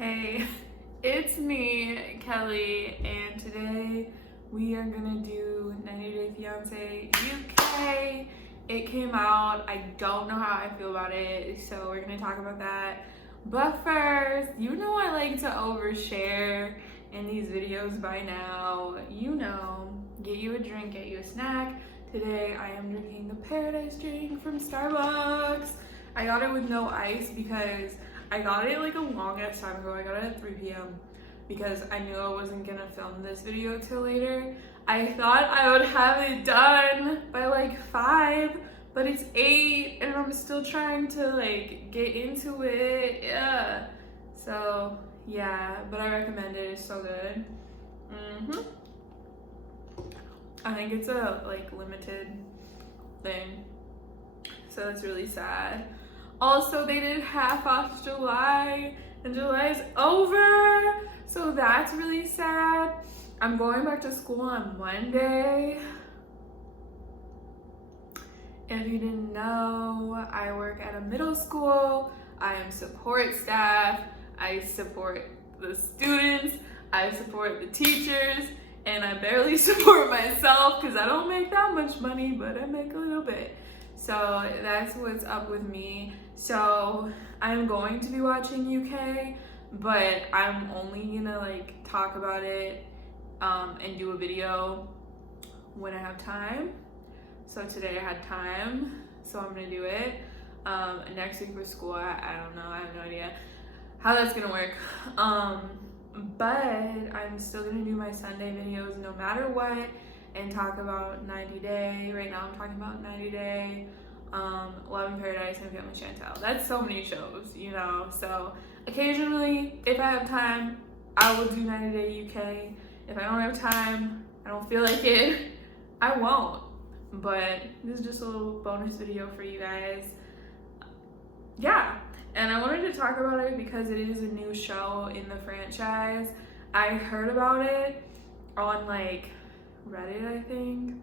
Hey, it's me, Kelly, and today we are gonna do 90 Day Fiance UK. It came out. I don't know how I feel about it, so we're gonna talk about that. But first, you know I like to overshare in these videos by now. You know, get you a drink, get you a snack. Today I am drinking the Paradise drink from Starbucks. I got it with no ice because I got it like a long ass time ago. I got it at 3 p.m. because I knew I wasn't gonna film this video till later. I thought I would have it done by like 5, but it's 8 and I'm still trying to like get into it. Yeah. So yeah, but I recommend it. It's so good. I think it's a like limited thing, so it's really sad. Also, they did half off July, and July is over, so that's really sad. I'm going back to school on Monday. If you didn't know, I work at a middle school. I am support staff. I support the students. I support the teachers, and I barely support myself because I don't make that much money, but I make a little bit. So that's what's up with me. So I'm going to be watching UK, but I'm only gonna like talk about it and do a video when I have time. So today I had time, so I'm gonna do it. Next week for school, I don't know, I have no idea how that's gonna work. But I'm still gonna do my Sunday videos no matter what and talk about 90 Day. Right now I'm talking about 90 Day, Love in Paradise, and Family Chantel. That's so many shows, you know. So occasionally, if I have time, I will do 90 Day UK. If I don't have time, I don't feel like it, I won't. But this is just a little bonus video for you guys. Yeah, and I wanted to talk about it because it is a new show in the franchise. I heard about it on like Reddit, I think.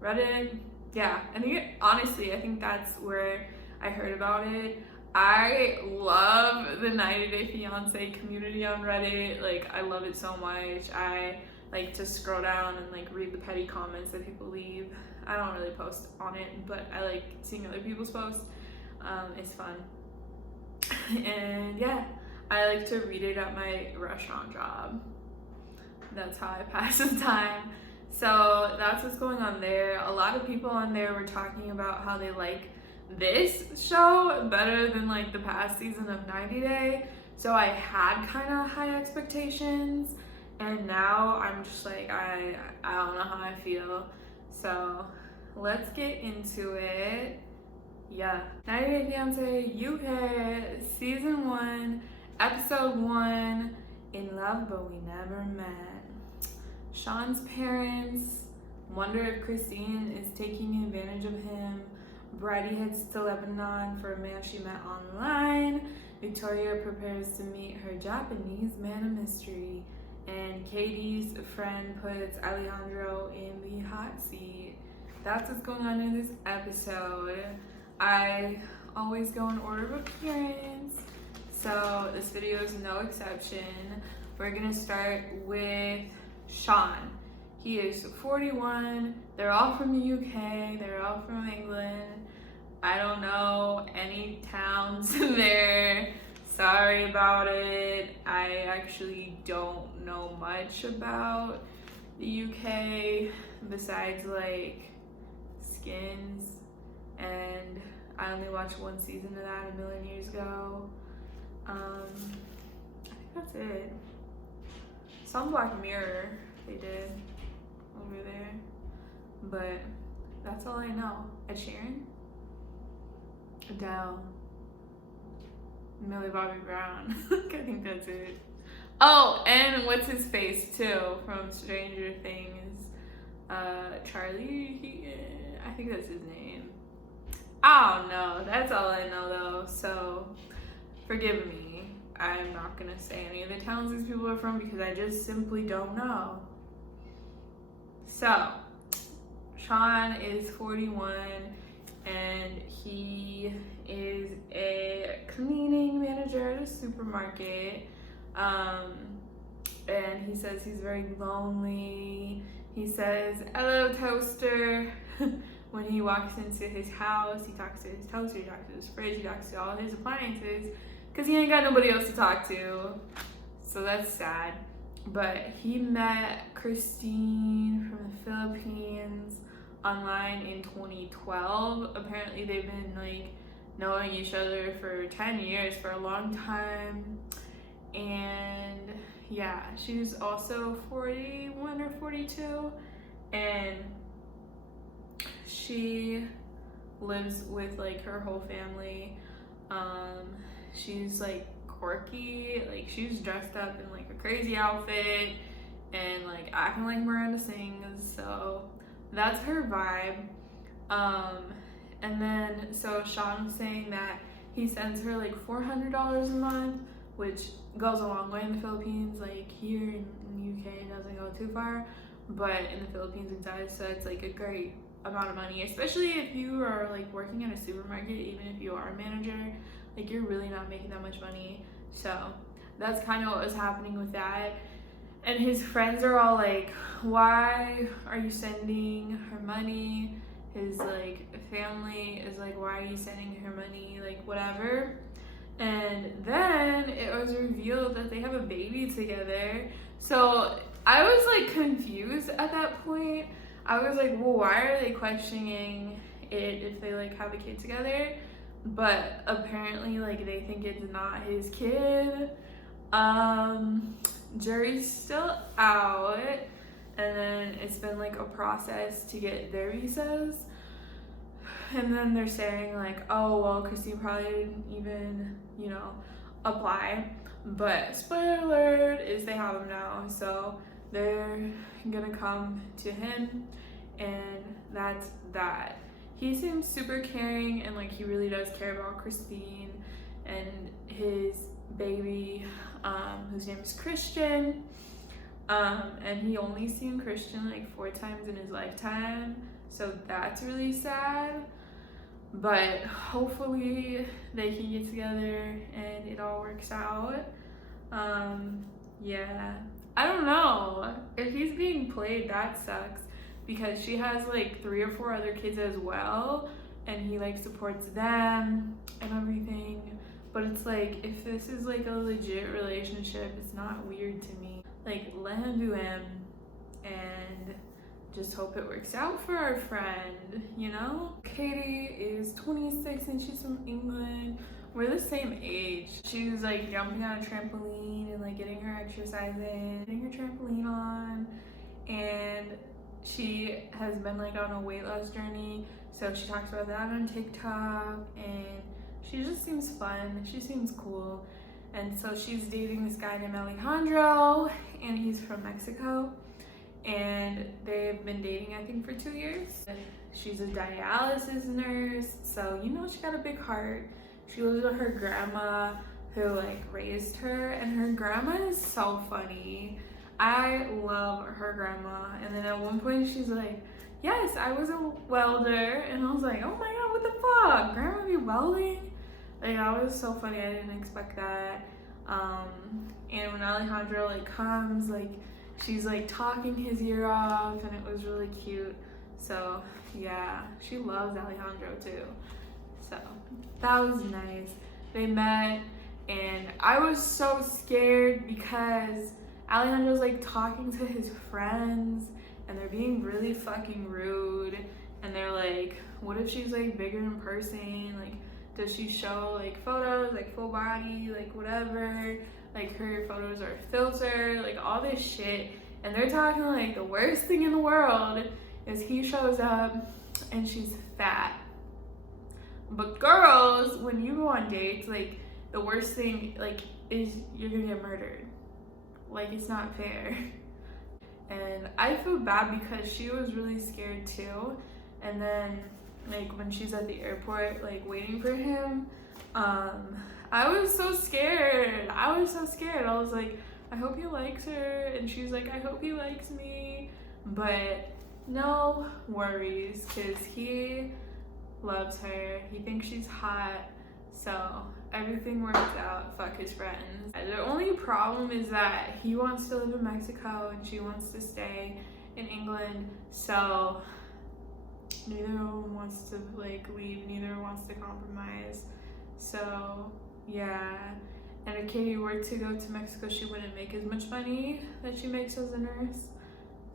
Reddit, yeah. I think that's where I heard about it. I love the 90 Day Fiance community on Reddit. Like, I love it so much. I like to scroll down and like read the petty comments that people leave. I don't really post on it, but I like seeing other people's posts. It's fun. And yeah, I like to read it at my restaurant job. That's how I pass the time. So that's what's going on there. A lot of people on there were talking about how they like this show better than like the past season of 90 Day. So I had kind of high expectations, and now I'm just like, I don't know how I feel. So let's get into it. Yeah, 90 Day Fiance UK Season 1, Episode 1, In Love But We Never Met. Sean's parents wonder if Christine is taking advantage of him. Brady heads to Lebanon for a man she met online. Victoria prepares to meet her Japanese man of mystery. And Katie's friend puts Alejandro in the hot seat. That's what's going on in this episode. I always go in order of appearance, so this video is no exception. We're gonna start with Sean. He is 41. They're all from the UK. They're all from England. I don't know any towns there. Sorry about it. I actually don't know much about the UK besides like Skins, and I only watched one season of that a million years ago. I think that's it. Some Black Mirror they did over there, but that's all I know. Ed Sheeran, Adele, Millie Bobby Brown. I think that's it. Oh, and what's his face too from Stranger Things? Charlie. I think that's his name. I don't know. That's all I know though. So forgive me. I'm not gonna say any of the towns these people are from because I just simply don't know. So Sean is 41 and he is a cleaning manager at a supermarket. And he says he's very lonely. He says, "Hello, toaster." When he walks into his house, he talks to his toaster, he talks to his fridge, he talks to all his appliances, because he ain't got nobody else to talk to. So that's sad. But he met Christine from the Philippines online in 2012. Apparently they've been like knowing each other for 10 years, for a long time. And yeah, she's also 41 or 42, and she lives with like her whole family. She's like quirky, like she's dressed up in like a crazy outfit and like acting like Miranda sings, so that's her vibe. And then so Sean was saying that he sends her like $400 a month, which goes a long way in the Philippines. Like here in the UK it doesn't go too far, but in the Philippines it does, so it's like a great amount of money, especially if you are like working in a supermarket. Even if you are a manager, like you're really not making that much money. So that's kind of what was happening with that. And his friends are all like, why are you sending her money? His like family is like, why are you sending her money, like whatever. And then it was revealed that they have a baby together. So I was like confused at that point. I was like, well, why are they questioning it if they like have a kid together? But apparently like they think it's not his kid. Jury's still out, and then it's been like a process to get their visas. And then they're saying like, oh well, Christine probably didn't even, you know, apply. But spoiler alert is they have him now, so they're gonna come to him, and that's that. He seems super caring, and like he really does care about Christine and his baby, whose name is Christian. And he only seen Christian like 4 times in his lifetime, so that's really sad. But hopefully they can get together and it all works out. Yeah, I don't know if he's being played. That sucks, because she has like 3 or 4 other kids as well, and he like supports them and everything. But it's like, if this is like a legit relationship, it's not weird to me. Like, let him do him and just hope it works out for our friend, you know? Katie is 26 and she's from England. We're the same age. She was like jumping on a trampoline and like getting her exercise in, getting her trampoline on, and she has been like on a weight loss journey. So she talks about that on TikTok, and she just seems fun. She seems cool. And so she's dating this guy named Alejandro, and he's from Mexico. And they've been dating, I think, for 2 years. She's a dialysis nurse, so you know she got a big heart. She lives with her grandma, who like raised her, and her grandma is so funny. I love her grandma. And then at one point she's like, yes, I was a welder, and I was like, oh my god, what the fuck, grandma be welding? Like, that was so funny. I didn't expect that. And when Alejandro like comes, like she's like talking his ear off, and it was really cute. So yeah, she loves Alejandro too. So that was nice. They met, and I was so scared because Alejandro's like talking to his friends, and they're being really fucking rude. And they're like, what if she's like bigger in person? Like, does she show like photos, like full body, like whatever? Like her photos are filtered, like all this shit. And they're talking like the worst thing in the world is he shows up and she's fat. But girls, when you go on dates, like the worst thing like is you're gonna get murdered. Like, it's not fair. And I feel bad because she was really scared too. And then like when she's at the airport like waiting for him, I was so scared. I was like, I hope he likes her, and she's like, I hope he likes me. But no worries, because he loves her. He thinks she's hot. So everything works out. Fuck his friends. The only problem is that he wants to live in Mexico and she wants to stay in England, so neither one wants to like leave, neither wants to compromise. So yeah, and if Katie were to go to Mexico, she wouldn't make as much money that she makes as a nurse.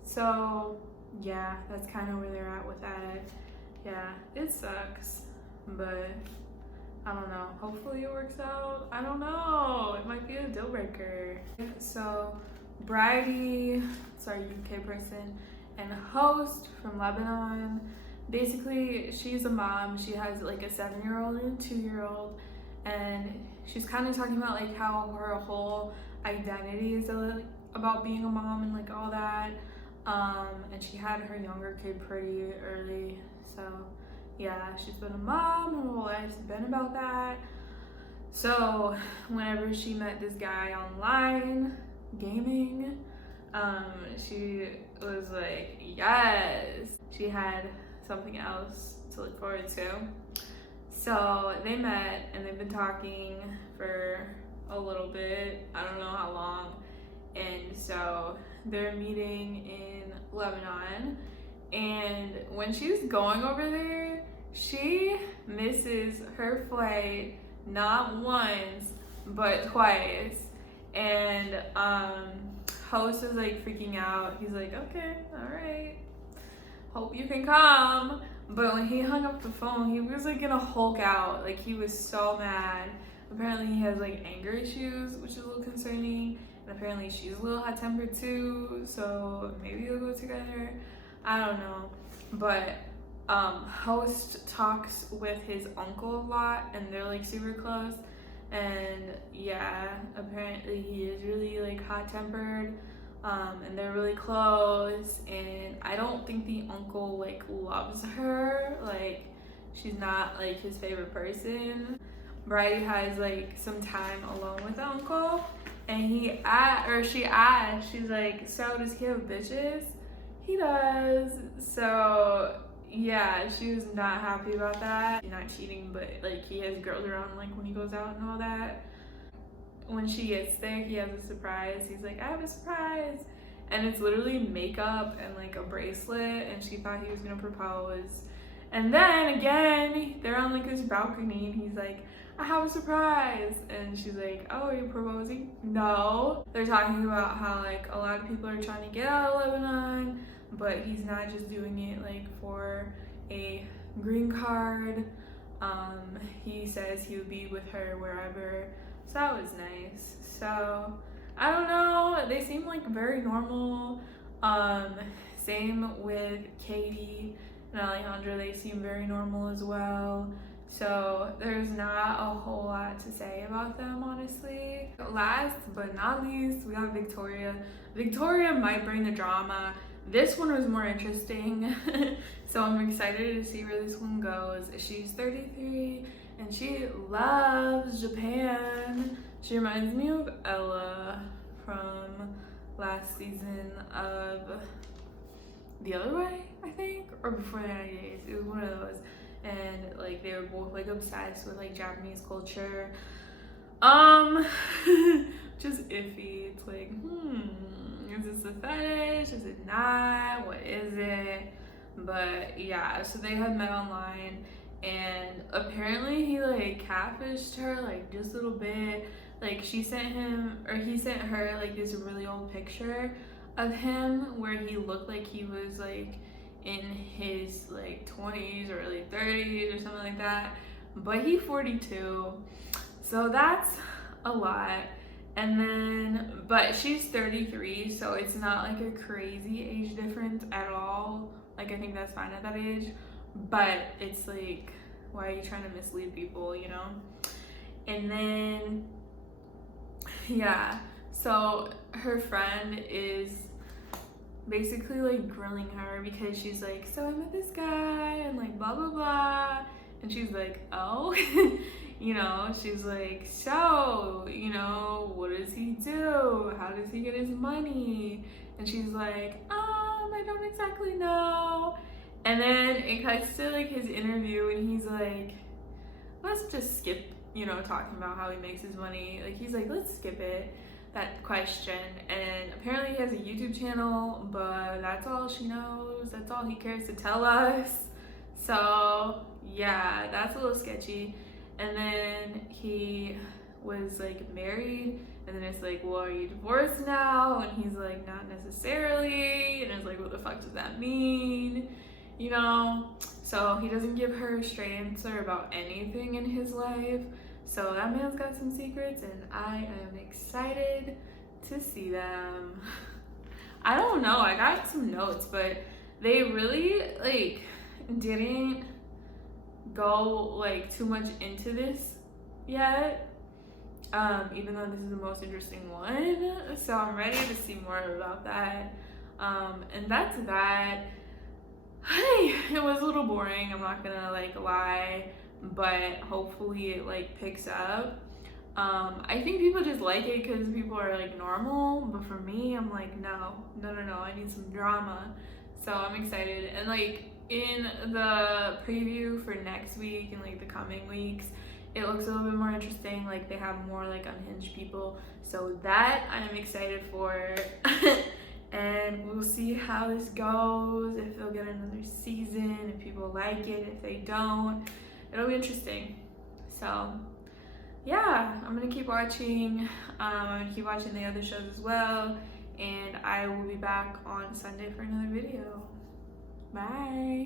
So yeah, that's kind of where they're at with that. Yeah, it sucks, but I don't know. Hopefully it works out. I don't know. It might be a deal breaker. So Bridie, sorry, UK person, and host from Lebanon. Basically, she's a mom. She has like a 7-year-old and a 2-year-old, and she's kind of talking about like how her whole identity is about being a mom and like all that. And she had her younger kid pretty early, so yeah, she's been a mom, her whole life's been about that. So whenever she met this guy online gaming, she was like, yes, she had something else to look forward to. So they met and they've been talking for a little bit, I don't know how long, and so they're meeting in Lebanon, and when she's going over there, she misses her flight not once but twice, and host is like freaking out. He's like, okay, all right, hope you can come. But when he hung up the phone, he was like gonna Hulk out. Like, he was so mad. Apparently he has like anger issues, which is a little concerning, and apparently she's a little hot-tempered too, so maybe they'll go together, I don't know. But host talks with his uncle a lot, and they're like super close, and yeah, apparently he is really like hot-tempered, and they're really close, and I don't think the uncle like loves her. Like, she's not like his favorite person. Bridie has like some time alone with the uncle, and she asked, she's like, so does he have bitches? He does. So yeah, she was not happy about that. He's not cheating, but like he has girls around like when he goes out and all that. When she gets there, he has a surprise. He's like, I have a surprise, and it's literally makeup and like a bracelet, and she thought he was gonna propose. And then again, they're on like this balcony, and he's like, I have a surprise, and she's like, oh, are you proposing? No. They're talking about how like a lot of people are trying to get out of Lebanon, but he's not just doing it like for a green card. He says he would be with her wherever, so that was nice. So I don't know, they seem like very normal. Same with Katie and Alejandra, they seem very normal as well. So there's not a whole lot to say about them, honestly. Last but not least, we got Victoria. Victoria might bring the drama. This one was more interesting, so I'm excited to see where this one goes. She's 33 and she loves Japan. She reminds me of Ella from last season of The Other Way, I think, or Before the 90 Days. It was one of those. And like they were both like obsessed with like Japanese culture. Just iffy. It's like, is this a fetish? Is it not? What is it? But yeah, so they had met online, and apparently he like catfished her like just a little bit. Like he sent her like this really old picture of him where he looked like he was like in his like 20s or early 30s or something like that, but he's 42, so that's a lot. And then, but she's 33, so it's not like a crazy age difference at all. Like, I think that's fine at that age, but it's like, why are you trying to mislead people, you know? And then yeah, so her friend is basically like grilling her because she's like, so I met this guy and like blah blah blah, and she's like, oh you know, she's like, so, you know, what does he do, how does he get his money? And she's like, I don't exactly know. And then it cuts to like his interview, and he's like, let's just skip you know, talking about how he makes his money. Like, he's like, let's skip it, that question. And apparently he has a YouTube channel, but that's all she knows. That's all he cares to tell us. So yeah, that's a little sketchy. And then he was like married, and then it's like, well, are you divorced now? And he's like, not necessarily. And it's like, what the fuck does that mean? You know? So he doesn't give her a straight answer about anything in his life. So that man's got some secrets, and I am excited to see them. I don't know, I got some notes, but they really like didn't go like too much into this yet. Even though this is the most interesting one. So I'm ready to see more about that. And that's that. Hey, it was a little boring, I'm not gonna like lie, but hopefully it like picks up. I think people just like it because people are like normal, but for me, I'm like, no, I need some drama. So I'm excited. And like in the preview for next week and like the coming weeks, it looks a little bit more interesting. Like they have more like unhinged people, so that I'm excited for. And we'll see how this goes, if they'll get another season, if people like it, if they don't. It'll be interesting. So yeah, I'm gonna keep watching. I'm gonna keep watching the other shows as well, and I will be back on Sunday for another video. Bye.